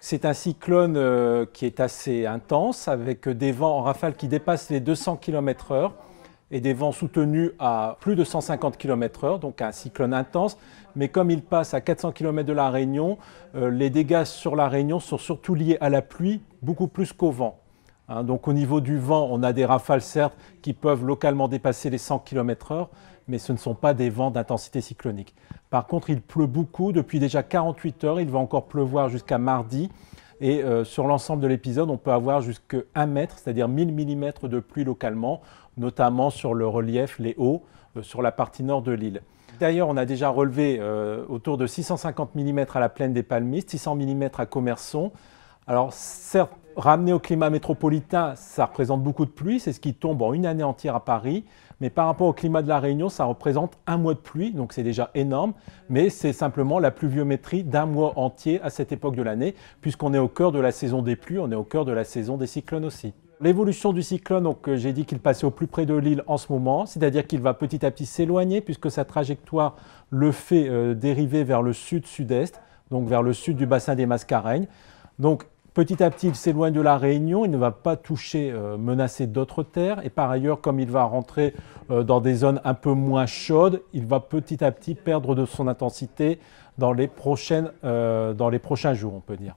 C'est un cyclone qui est assez intense, avec des vents en rafale qui dépassent les 200 km/h et des vents soutenus à plus de 150 km/h, donc un cyclone intense. Mais comme il passe à 400 km de la Réunion, les dégâts sur la Réunion sont surtout liés à la pluie, beaucoup plus qu'au vent. Donc au niveau du vent, on a des rafales certes qui peuvent localement dépasser les 100 km/h, mais ce ne sont pas des vents d'intensité cyclonique. Par contre, il pleut beaucoup depuis déjà 48 heures, il va encore pleuvoir jusqu'à mardi. Et sur l'ensemble de l'épisode, on peut avoir jusqu'à 1 mètre, c'est-à-dire 1000 mm de pluie localement, notamment sur le relief, les hauts, sur la partie nord de l'île. D'ailleurs, on a déjà relevé autour de 650 mm à la plaine des Palmistes, 600 mm à Commerson. Alors certes, ramené au climat métropolitain, ça représente beaucoup de pluie, c'est ce qui tombe en une année entière à Paris. Mais par rapport au climat de la Réunion, ça représente un mois de pluie, donc c'est déjà énorme. Mais c'est simplement la pluviométrie d'un mois entier à cette époque de l'année, puisqu'on est au cœur de la saison des pluies, on est au cœur de la saison des cyclones aussi. L'évolution du cyclone, donc j'ai dit qu'il passait au plus près de l'île en ce moment, c'est-à-dire qu'il va petit à petit s'éloigner, puisque sa trajectoire le fait dériver vers le sud-sud-est, donc vers le sud du bassin des Mascareignes. Donc petit à petit, il s'éloigne de la Réunion, il ne va pas toucher, menacer d'autres terres. Et par ailleurs, comme il va rentrer dans des zones un peu moins chaudes, il va petit à petit perdre de son intensité dans les prochains jours, on peut dire.